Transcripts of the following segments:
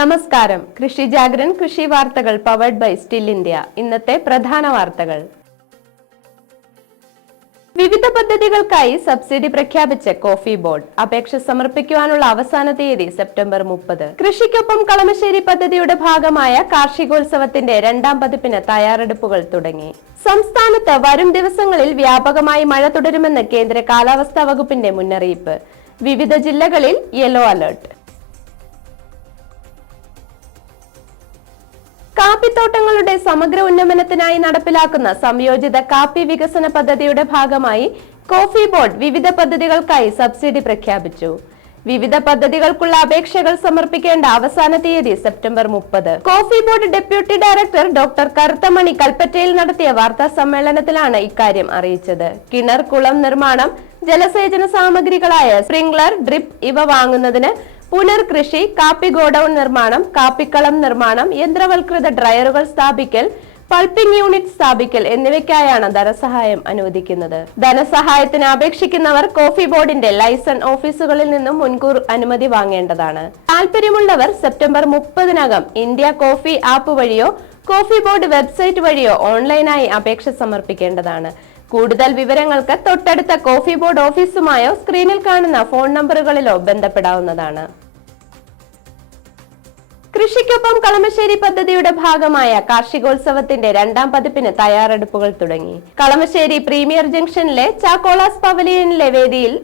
നമസ്കാരം. കൃഷി ജാഗ്രൻ കൃഷി വാർത്തകൾ പവർഡ് ബൈ സ്റ്റിൽ ഇന്ത്യ ഇന്നത്തെ പ്രധാന വാർത്തകൾ. വിവിധ പദ്ധതികൾക്കായി സബ്സിഡി പ്രഖ്യാപിച്ച കോഫി ബോർഡ് അപേക്ഷ സമർപ്പിക്കുവാനുള്ള അവസാന തീയതി സെപ്റ്റംബർ മുപ്പത്. കൃഷിക്കൊപ്പം കളമശ്ശേരി പദ്ധതിയുടെ ഭാഗമായ കാർഷികോത്സവത്തിന്റെ രണ്ടാം പതിപ്പിന് തയ്യാറെടുപ്പുകൾ തുടങ്ങി. സംസ്ഥാനത്ത് വരും ദിവസങ്ങളിൽ വ്യാപകമായി മഴ തുടരുമെന്ന് കേന്ദ്ര കാലാവസ്ഥാ വകുപ്പിന്റെ മുന്നറിയിപ്പ്. വിവിധ ജില്ലകളിൽ യെല്ലോ അലർട്ട് കാപ്പിത്തോട്ടങ്ങളുടെ സമഗ്ര ഉന്നമനത്തിനായി നടപ്പിലാക്കുന്ന സംയോജിത കാപ്പി വികസന പദ്ധതിയുടെ ഭാഗമായി കോഫി ബോർഡ് വിവിധ പദ്ധതികൾക്കായി സബ്സിഡി പ്രഖ്യാപിച്ചു. വിവിധ പദ്ധതികൾക്കുള്ള അപേക്ഷകൾ സമർപ്പിക്കേണ്ട അവസാന തീയതി സെപ്റ്റംബർ മുപ്പത്. Coffee board deputy director doctor Karuthamani കൽപ്പറ്റയിൽ നടത്തിയ വാർത്താ സമ്മേളനത്തിലാണ് ഇക്കാര്യം അറിയിച്ചത്. കിണർ കുളം നിർമ്മാണം ജലസേചന സാമഗ്രികളായ സ്പ്രിംഗ്ലർ ഡ്രിപ്പ് ഇവ വാങ്ങുന്നതിന് പുനർകൃഷി കാപ്പി ഗോഡൌൺ നിർമ്മാണം കാപ്പിക്കളം നിർമ്മാണം യന്ത്രവൽകൃത ഡ്രയറുകൾ സ്ഥാപിക്കൽ പൾപ്പിംഗ് യൂണിറ്റ് സ്ഥാപിക്കൽ എന്നിവയ്ക്കായാണ് ധനസഹായം അനുവദിക്കുന്നത്. ധനസഹായത്തിന് അപേക്ഷിക്കുന്നവർ കോഫി ബോർഡിന്റെ ലൈസൺ ഓഫീസുകളിൽ നിന്നും മുൻകൂർ അനുമതി വാങ്ങേണ്ടതാണ്. താല്പര്യമുള്ളവർ സെപ്റ്റംബർ മുപ്പതിനകം ഇന്ത്യ കോഫി ആപ്പ് വഴിയോ കോഫി ബോർഡ് വെബ്സൈറ്റ് വഴിയോ ഓൺലൈനായി അപേക്ഷ സമർപ്പിക്കേണ്ടതാണ്. കൂടുതൽ വിവരങ്ങൾക്ക് തൊട്ടടുത്ത കോഫി ബോർഡ് ഓഫീസുമായോ സ്ക്രീനിൽ കാണുന്ന ഫോൺ നമ്പറുകളിലോ ബന്ധപ്പെടാവുന്നതാണ്. കൃഷിക്കൊപ്പം കളമശ്ശേരി പദ്ധതിയുടെ ഭാഗമായ കാർഷികോത്സവത്തിന്റെ രണ്ടാം പതിപ്പിന് തയ്യാറെടുപ്പുകൾ തുടങ്ങി. കളമശ്ശേരി പ്രീമിയർ ജംഗ്ഷനിലെ ചാക്കോളാസ് പവലിയനിലെ വേദിയിൽ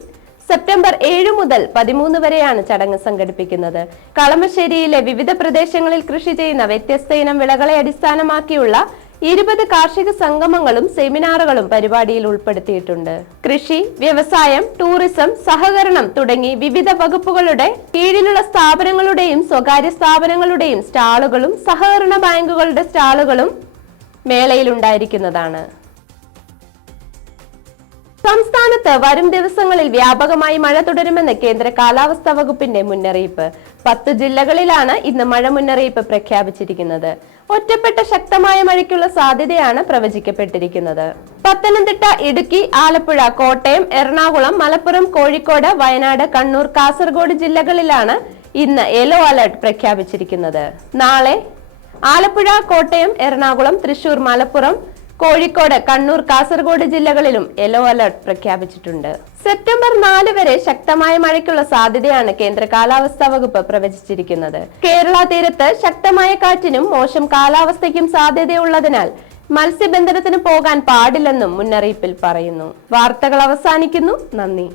സെപ്റ്റംബർ ഏഴ് മുതൽ പതിമൂന്ന് വരെയാണ് ചടങ്ങ് സംഘടിപ്പിക്കുന്നത്. കളമശ്ശേരിയിലെ വിവിധ പ്രദേശങ്ങളിൽ കൃഷി ചെയ്യുന്ന വ്യത്യസ്ത ഇനം വിളകളെ അടിസ്ഥാനമാക്കിയുള്ള ഇരുപത് കാർഷിക സംഗമങ്ങളും സെമിനാറുകളും പരിപാടിയിൽ ഉൾപ്പെടുത്തിയിട്ടുണ്ട്. കൃഷി വ്യവസായം ടൂറിസം സഹകരണം തുടങ്ങി വിവിധ വകുപ്പുകളുടെ കീഴിലുള്ള സ്ഥാപനങ്ങളുടെയും സ്വകാര്യ സ്ഥാപനങ്ങളുടെയും സ്റ്റാളുകളും സഹകരണ ബാങ്കുകളുടെ സ്റ്റാളുകളും മേളയിൽ ഉണ്ടായിരിക്കുന്നതാണ് സംസ്ഥാനത്ത് വരും ദിവസങ്ങളിൽ വ്യാപകമായി മഴ തുടരുമെന്ന് കേന്ദ്ര കാലാവസ്ഥാ വകുപ്പിന്റെ മുന്നറിയിപ്പ്. പത്ത് ജില്ലകളിലാണ് ഇന്ന് മഴ മുന്നറിയിപ്പ് പ്രഖ്യാപിച്ചിരിക്കുന്നത്. ഒറ്റപ്പെട്ട ശക്തമായ മഴയ്ക്കുള്ള സാധ്യതയാണ് പ്രവചിക്കപ്പെട്ടിരിക്കുന്നത്. പത്തനംതിട്ട ഇടുക്കി ആലപ്പുഴ കോട്ടയം എറണാകുളം മലപ്പുറം കോഴിക്കോട് വയനാട് കണ്ണൂർ കാസർഗോഡ് ജില്ലകളിലാണ് ഇന്ന് യെല്ലോ അലർട്ട് പ്രഖ്യാപിച്ചിരിക്കുന്നത്. നാളെ ആലപ്പുഴ കോട്ടയം എറണാകുളം തൃശൂർ മലപ്പുറം കോഴിക്കോട് കണ്ണൂർ കാസർഗോഡ് ജില്ലകളിലും യെല്ലോ അലർട്ട് പ്രഖ്യാപിച്ചിട്ടുണ്ട്. സെപ്റ്റംബർ നാല് വരെ ശക്തമായ മഴയ്ക്കുള്ള സാധ്യതയാണ് കേന്ദ്ര കാലാവസ്ഥാ വകുപ്പ് പ്രവചിച്ചിരിക്കുന്നത്. കേരള തീരത്ത് ശക്തമായ കാറ്റിനും മോശം കാലാവസ്ഥയ്ക്കും സാധ്യതയുള്ളതിനാൽ മത്സ്യബന്ധനത്തിന് പോകാൻ പാടില്ലെന്നും മുന്നറിയിപ്പിൽ പറയുന്നു. വാർത്തകൾ അവസാനിക്കുന്നു. നന്ദി.